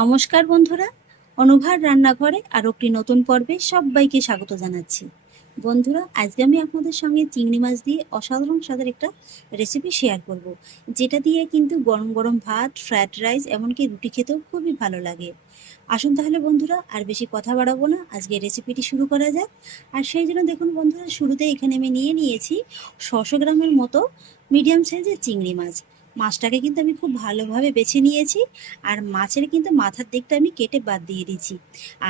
নমস্কার বন্ধুরা, অনুভার রান্নাঘরে আরও একটি নতুন পর্বে সবাইকে স্বাগত জানাচ্ছি। বন্ধুরা, আজকে আমি আপনাদের সঙ্গে চিংড়ি মাছ দিয়ে অসাধারণ স্বাদের একটা রেসিপি শেয়ার করব, যেটা দিয়ে কিন্তু গরম গরম ভাত, ফ্রায়েড রাইস, এমনকি রুটি খেতেও খুবই ভালো লাগে। আসুন তাহলে বন্ধুরা, আর বেশি কথা বাড়াবো না, আজকে রেসিপিটি শুরু করা যাক। আর সেই জন্য দেখুন বন্ধুরা, শুরুতে এখানে আমি নিয়েছি 600 গ্রামের মতো মিডিয়াম সাইজের চিংড়ি মাছ। মাছটাকে কিন্তু আমি খুব ভালোভাবে বেছে নিয়েছি, আর মাছের কিন্তু মাথার দিকটা আমি কেটে বাদ দিয়ে দিয়েছি।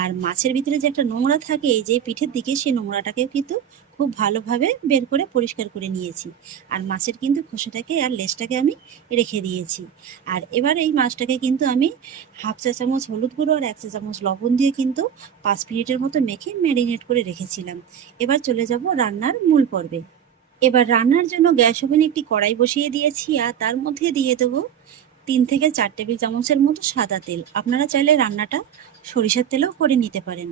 আর মাছের ভিতরে যে একটা নোংরা থাকে এই যে পিঠের দিকে, সেই নোংরাটাকেও কিন্তু খুব ভালোভাবে বের করে পরিষ্কার করে নিয়েছি। আর মাছের কিন্তু খোসাটাকে আর লেজটাকে আমি রেখে দিয়েছি। আর এবার এই মাছটাকে কিন্তু আমি হাফ চা চামচ হলুদ গুঁড়ো আর 1 চা চামচ লবণ দিয়ে কিন্তু 5 মিনিটের মতো মেখে ম্যারিনেট করে রেখেছিলাম। এবার চলে যাব রান্নার মূল পর্বে। এবার রান্নার জন্য গ্যাস ওভেনে একটি কড়াই বসিয়ে দিয়েছি, আর তার মধ্যে দিয়ে দেবো 3 থেকে 4 টেবিল চামচের মতো সাদা তেল। আপনারা চাইলে রান্নাটা সরিষার তেলেও করে নিতে পারেন।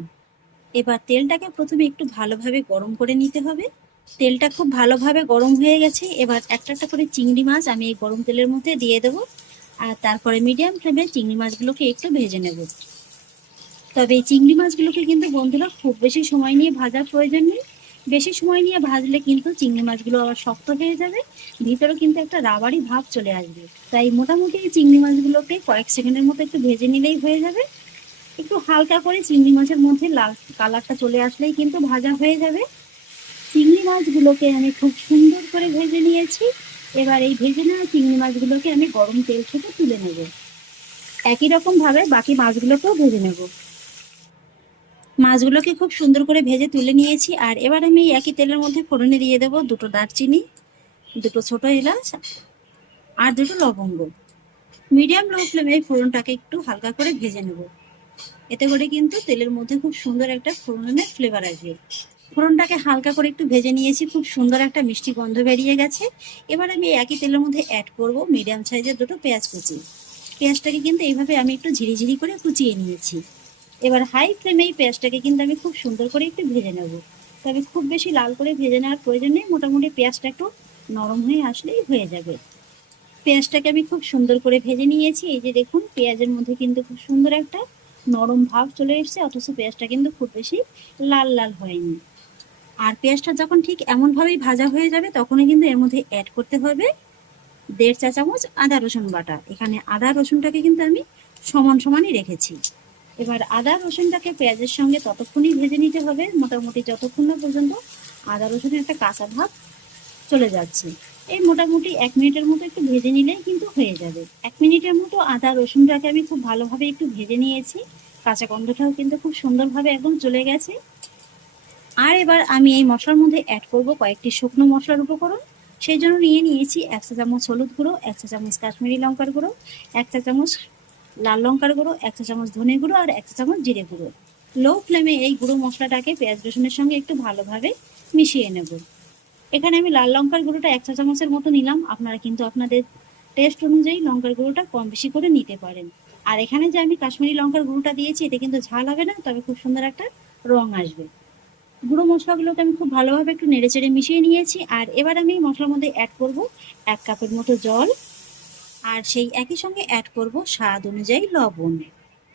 এবার তেলটাকে প্রথমে একটু ভালোভাবে গরম করে নিতে হবে। তেলটা খুব ভালোভাবে গরম হয়ে গেছে। এবার একটা একটা করে চিংড়ি মাছ আমি এই গরম তেলের মধ্যে দিয়ে দেবো, আর তারপরে মিডিয়াম ফ্লেমে চিংড়ি মাছগুলোকে একটু ভেজে নেব। তবে এই চিংড়ি মাছগুলোকে কিন্তু বন্ধুরা খুব বেশি সময় নিয়ে ভাজার প্রয়োজন নেই। বেশি সময় নিয়ে ভাজলে কিন্তু চিংড়ি মাছগুলো আবার শক্ত হয়ে যাবে, ভিতরে কিন্তু একটা রাবারি ভাব চলে আসবে। তাই মোটামুটি এই চিংড়ি মাছগুলোকে কয়েক সেকেন্ডের মতো একটু ভেজে নিলেই হয়ে যাবে। একটু হালকা করে চিংড়ি মাছের মধ্যে লাল কালারটা চলে আসলেই কিন্তু ভাজা হয়ে যাবে। চিংড়ি মাছগুলোকে আমি খুব সুন্দর করে ভেজে নিয়েছি। এবার এই ভেজে নেওয়া চিংড়ি মাছগুলোকে আমি গরম তেল থেকে তুলে নেব। একই রকম ভাবে বাকি মাছগুলোকেও ভেজে নেব। মাছগুলোকে খুব সুন্দর করে ভেজে তুলে নিয়েছি। আর এবার আমি একই তেলের মধ্যে ফোড়নে দিয়ে দেবো 2টো দারচিনি, 2টো ছোট এলাচ আর 2টো লবঙ্গ। মিডিয়াম লো ফ্লেমে ফোড়নটাকে একটু হালকা করে ভেজে নেব। এতে করে কিন্তু তেলের মধ্যে খুব সুন্দর একটা ফোড়নের ফ্লেভার আসবে। ফোড়নটাকে হালকা করে একটু ভেজে নিয়েছি, খুব সুন্দর একটা মিষ্টি গন্ধ বেরিয়ে গেছে। এবার আমি একই তেলের মধ্যে অ্যাড করব মিডিয়াম সাইজের 2টো পেঁয়াজ কুচি। পেঁয়াজটাকে কিন্তু এইভাবে আমি একটু ঝিরিঝিরি করে কুচিয়ে নিয়েছি। এবার হাই ফ্লেমে এই পেঁয়াজটাকে কিন্তু আমি খুব সুন্দর করে একটু ভেজে নেব। তবে খুব বেশি লাল করে ভেজে নেওয়ার প্রয়োজন নেই, মোটামুটি পেঁয়াজটা একটু নরম হয়ে আসলেই হয়ে যাবে। পেঁয়াজটাকে আমি খুব সুন্দর করে ভেজে নিয়েছি। এই যে দেখুন, পেঁয়াজের মধ্যে কিন্তু খুব সুন্দর একটা নরম ভাব চলে এসেছে, অথচ পেঁয়াজটা কিন্তু খুব বেশি লাল লাল হয়নি। আর পেঁয়াজটা যখন ঠিক এমনভাবেই ভাজা হয়ে যাবে, তখনই কিন্তু এর মধ্যে অ্যাড করতে হবে 1.5 চা চামচ আদা রসুন বাটা। এখানে আদা রসুনটাকে কিন্তু আমি সমান সমানই রেখেছি। এবার আদা রসুনটাকে পেঁয়াজের সঙ্গে ততক্ষণই ভেজে নিতে হবে, মোটামুটি যতক্ষণ না পর্যন্ত আদা রসুনের একটা কাঁচা ভাব চলে যাচ্ছে। এই মোটামুটি 1 মিনিটের মতো একটু ভেজে নিলেই কিন্তু হয়ে যাবে। 1 মিনিটের মতো আদা রসুনটাকে আমি খুব ভালোভাবে একটু ভেজে নিয়েছি। কাঁচা গন্ধটাও কিন্তু খুব সুন্দরভাবে একদম চলে গেছে। আর এবার আমি এই মশলার মধ্যে অ্যাড করব কয়েকটি শুকনো মশলার উপকরণ। সেই জন্য নিয়েছি 1 চা চামচ হলুদ গুঁড়ো, 1 চা চামচ কাশ্মীরি লঙ্কার গুঁড়ো, 1 চা চামচ লাল লঙ্কার গুঁড়ো, 1 চা চামচ ধনে গুঁড়ো আর 1 চা চামচ জিরে গুঁড়ো। লো ফ্লেমে এই গুঁড়ো মশলাটাকে পেঁয়াজ রসুনের সঙ্গে একটু ভালোভাবে মিশিয়ে নেব। এখানে আমি লাল লঙ্কার গুঁড়োটা 1 চা চামচের মতো নিলাম। আপনারা কিন্তু আপনাদের টেস্ট অনুযায়ী লঙ্কার গুঁড়োটা কম বেশি করে নিতে পারেন। আর এখানে যে আমি কাশ্মীরি লঙ্কার গুঁড়োটা দিয়েছি, এতে কিন্তু ঝাল হবে না, তবে খুব সুন্দর একটা রং আসবে। গুঁড়ো মশলাগুলোকে আমি খুব ভালোভাবে একটু নেড়েচেড়ে মিশিয়ে নিয়েছি। আর এবার আমি মশলার মধ্যে অ্যাড করব 1 কাপের মতো জল, আর সেই একই সঙ্গে অ্যাড করব স্বাদ অনুযায়ী লবণ।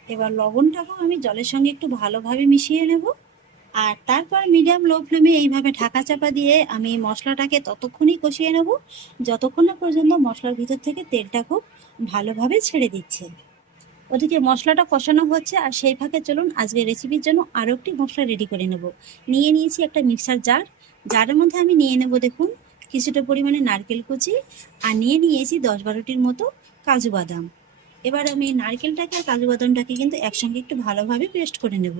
এবার লবণটাকেও আমি জলের সঙ্গে একটু ভালোভাবে মিশিয়ে নেব। আর তারপর মিডিয়াম লো ফ্লেমে এইভাবে ঢাকা চাপা দিয়ে আমি মশলাটাকে ততক্ষণই কষিয়ে নেব, যতক্ষণ না পর্যন্ত মশলার ভিতর থেকে তেলটা খুব ভালোভাবে ছেড়ে দিচ্ছে। ওদিকে মশলাটা কষানো হচ্ছে, আর সেই ফাঁকে চলুন আজকে রেসিপির জন্য আরও একটি মশলা রেডি করে নেব। নিয়েছি একটা মিক্সার জার। জারের মধ্যে আমি নিয়ে নেব দেখুন কিছুটা পরিমাণে নারকেল কুচি, আর নিয়েছি 10-12টির মতো কাজু বাদাম। এবার আমি নারকেলটাকে আর কাজু বাদামটাকে কিন্তু একসঙ্গে একটু ভালোভাবে পেস্ট করে নেব।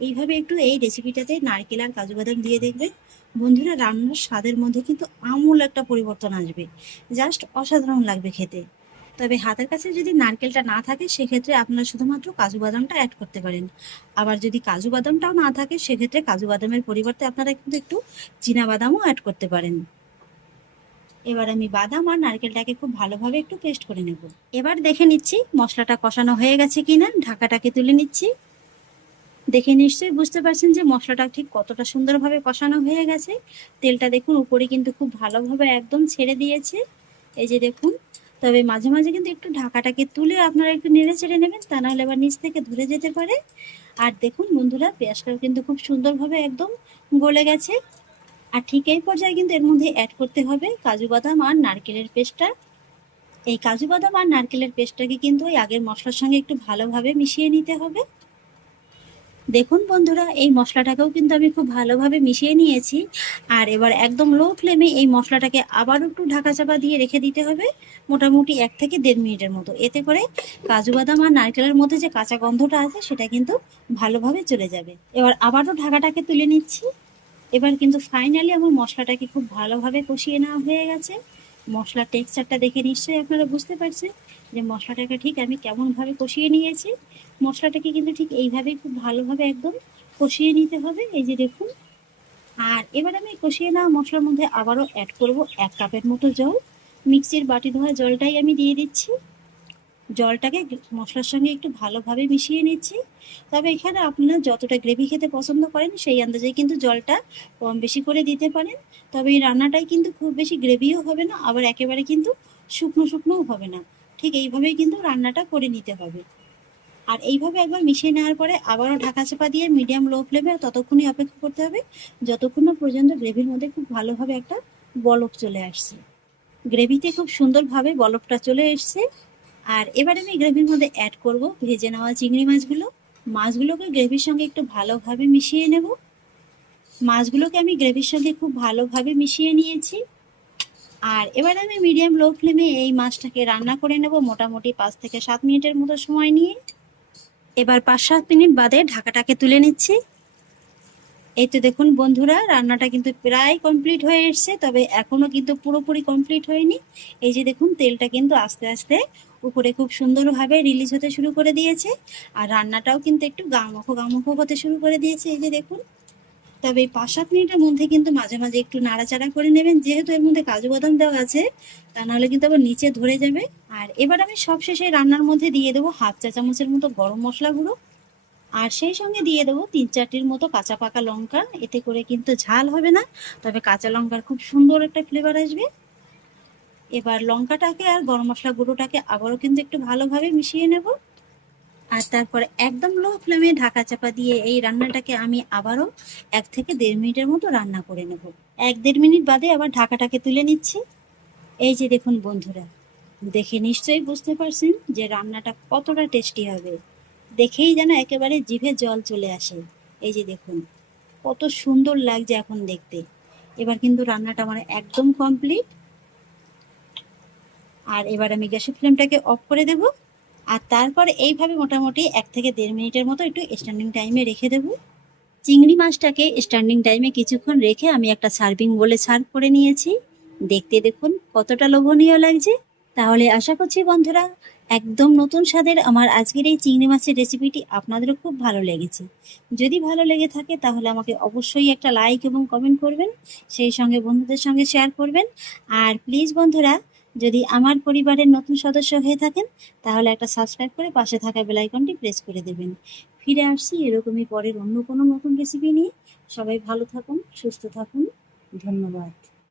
এইভাবে একটু এই রেসিপিটাতে নারকেল আর কাজু বাদাম দিয়ে দেখবেন বন্ধুরা, রান্নার স্বাদের মধ্যে কিন্তু আমূল একটা পরিবর্তন আসবে। জাস্ট অসাধারণ লাগবে খেতে। তবে হাতের কাছে যদি নারকেলটা না থাকে, সেক্ষেত্রে আপনারা শুধুমাত্র কাজু বাদামটা অ্যাড করতে পারেন। আবার যদি কাজু বাদামটাও না থাকে, সেক্ষেত্রে কাজু বাদামের পরিবর্তে আপনারা কিন্তু একটু চীনা বাদামও অ্যাড করতে পারেন। এবার আমি বাদাম আর নারকেলটাকে খুব ভালোভাবে একটু পেস্ট করে নেব। এবার দেখে নিচ্ছি মশলাটা কষানো হয়ে গেছে কিনা। ঢাকাটাকে তুলে নিচ্ছি। দেখে নিশ্চয়ই বুঝতে পারছেন যে মশলাটা ঠিক কতটা সুন্দরভাবে কষানো হয়ে গেছে। তেলটা দেখুন উপরে কিন্তু খুব ভালোভাবে একদম ছেড়ে দিয়েছে। এই যে দেখুন, তবে মাঝে মাঝে কিন্তু একটু ঢাকাটাকে তুলে আপনারা একটু নেড়ে চেড়ে নেবেন, তা নাহলে আবার নিচ থেকে ধরে যেতে পারে। আর দেখুন বন্ধুরা, পেঁয়াজটাও কিন্তু খুব সুন্দরভাবে একদম গলে গেছে। আর ঠিক এই পর্যায়ে কিন্তু এর মধ্যে অ্যাড করতে হবে কাজু বাদাম আর নারকেলের পেস্টটা। এই কাজু বাদাম আর নারকেলের পেস্টটাকে কিন্তু ওই আগের মশলার সঙ্গে একটু ভালোভাবে মিশিয়ে নিতে হবে। দেখুন বন্ধুরা, এই মশলাটাকেও কিন্তু আমি খুব ভালোভাবে মিশিয়ে নিয়েছি। আর এবার একদম লো ফ্লেমে এই মশলাটাকে আবারও একটু ঢাকা চাপা দিয়ে রেখে দিতে হবে মোটামুটি 1 থেকে 1.5 মিনিটের মতো। এতে করে কাজু বাদাম আর নারকেলের মধ্যে যে কাঁচা গন্ধটা আছে সেটা কিন্তু ভালোভাবে চলে যাবে। এবার আবারও ঢাকাটাকে তুলে নিচ্ছি। এবার কিন্তু ফাইনালি আমার মশলাটাকে খুব ভালোভাবে কষিয়ে নেওয়া হয়ে গেছে। মশলার টেক্সচারটা দেখে নিশ্চয়ই আপনারা বুঝতে পারছেন যে মশলাটাকে ঠিক আমি কেমনভাবে কষিয়ে নিয়েছি। মশলাটাকে কিন্তু ঠিক এইভাবেই খুব ভালোভাবে একদম কষিয়ে নিতে হবে, এই যে দেখুন। আর এবার আমি কষিয়ে নেওয়া মশলার মধ্যে আবারও অ্যাড করব 1 কাপের মতো জল। মিক্সির বাটি ধোয়া জলটাই আমি দিয়ে দিচ্ছি। জলটাকে মশলার সঙ্গে একটু ভালোভাবে মিশিয়ে নিচ্ছি। তবে এখানে আপনারা যতটা গ্রেভি খেতে পছন্দ করেন সেই আন্দাজে কিন্তু জলটা কম বেশি করে দিতে পারেন। তবে এই রান্নাটাই কিন্তু খুব বেশি গ্রেভিও হবে না, আবার একেবারে কিন্তু শুকনো শুকনোও হবে না। ঠিক এইভাবেই কিন্তু রান্নাটা করে নিতে হবে। আর এইভাবে একবার মিশিয়ে নেওয়ার পরে আবারও ঢাকা চাপা দিয়ে মিডিয়াম লো ফ্লেমে ততক্ষণই অপেক্ষা করতে হবে যতক্ষণ না পর্যন্ত গ্রেভির মধ্যে খুব ভালোভাবে একটা বলক চলে আসছে। গ্রেভিতে খুব সুন্দরভাবে বলকটা চলে এসছে। আর এবার আমি গ্রেভির মধ্যে অ্যাড করব ভেজে নেওয়া চিংড়ি মাছগুলো। মাছগুলোকে গ্রেভির সঙ্গে একটু ভালোভাবে মিশিয়ে নেব। মাছগুলোকে আমি গ্রেভির সঙ্গে খুব ভালোভাবে মিশিয়ে নিয়েছি। আর এবার আমি মিডিয়াম লো ফ্লেমে এই মাছটাকে রান্না করে নেব মোটামুটি 5 থেকে 7 মিনিটের মতো সময় নিয়ে। এবার 5-7 মিনিট বাদে ঢাকাটাকে তুলে নিচ্ছি। এই তো দেখুন বন্ধুরা, রান্নাটা কিন্তু প্রায় কমপ্লিট হয়ে এসছে, তবে এখনো কিন্তু পুরোপুরি কমপ্লিট হয়নি। এই যে দেখুন, তেলটা কিন্তু আস্তে আস্তে উপরে খুব সুন্দরভাবে রিলিজ হতে শুরু করে দিয়েছে। আর রান্নাটাও কিন্তু একটু গামাখো গামাখো হতে শুরু করে দিয়েছে, এই যে দেখুন। তবে 5-7 মিনিটের মধ্যে কিন্তু মাঝে মাঝে একটু নাড়াচাড়া করে নেবেন, যেহেতু এর মধ্যে কাজু বাদাম দেওয়া আছে, তা নাহলে কিন্তু আবার নিচে ধরে যাবে। আর এবার আমি সবশেষে রান্নার মধ্যে দিয়ে দেবো 1/2 চা চামচের মতো গরম মশলা গুঁড়ো। আর সেই সঙ্গে দিয়ে দেবো 3-4টির মতো কাঁচা পাকা লঙ্কা। এতে করে কিন্তু ঝাল হবে না, তবে কাঁচা লঙ্কার খুব সুন্দর একটা ফ্লেভার আসবে। এবার লঙ্কাটাকে আর গরম মশলা গুঁড়োটাকে আবারও কিন্তু একটু ভালোভাবে মিশিয়ে নেব। আর তারপরে একদম লো ফ্লেমে ঢাকা চাপা দিয়ে এই রান্নাটাকে আমি আবারও 1 থেকে 1.5 মিনিটের মতো রান্না করে নেব। 1-1.5 মিনিট বাদে আবার ঢাকাটাকে তুলে নিচ্ছি। এই যে দেখুন বন্ধুরা, দেখে নিশ্চয়ই বুঝতে পারছেন যে রান্নাটা কতটা টেস্টি হবে। দেখেই যেন একেবারে জিভে জল চলে আসে। এই যে দেখুন, কত সুন্দর লাগছে এখন দেখতে। এবার কিন্তু রান্নাটা আমার একদম কমপ্লিট। আর এবার আমি গ্যাসের ফ্লেমটাকে অফ করে দেব। আর তারপরে এইভাবে মোটামুটি 1 থেকে 1.5 মিনিটের মতো একটু স্ট্যান্ডিং টাইমে রেখে দেব। চিংড়ি মাছটাকে স্ট্যান্ডিং টাইমে কিছুক্ষণ রেখে আমি একটা সার্ভিং বলে সার্ভ করে নিয়েছি। দেখতে দেখুন কতটা লোভনীয় লাগছে। তাহলে আশা করছি বন্ধুরা, একদম নতুন স্বাদের আমার আজকের এই চিংড়ি মাছের রেসিপিটি আপনাদেরও খুব ভালো লেগেছে। যদি ভালো লেগে থাকে তাহলে আমাকে অবশ্যই একটা লাইক এবং কমেন্ট করবেন, সেই সঙ্গে বন্ধুদের সঙ্গে শেয়ার করবেন। আর প্লিজ বন্ধুরা, যদি আমার পরিবারের নতুন সদস্য হয়ে থাকেন তাহলে একটা সাবস্ক্রাইব করে পাশে থাকা বেল আইকনটি প্রেস করে দেবেন। ফিরে আসছি এরকমই পরের অন্য কোনো নতুন রেসিপি নিয়ে। সবাই ভালো থাকুন, সুস্থ থাকুন। ধন্যবাদ।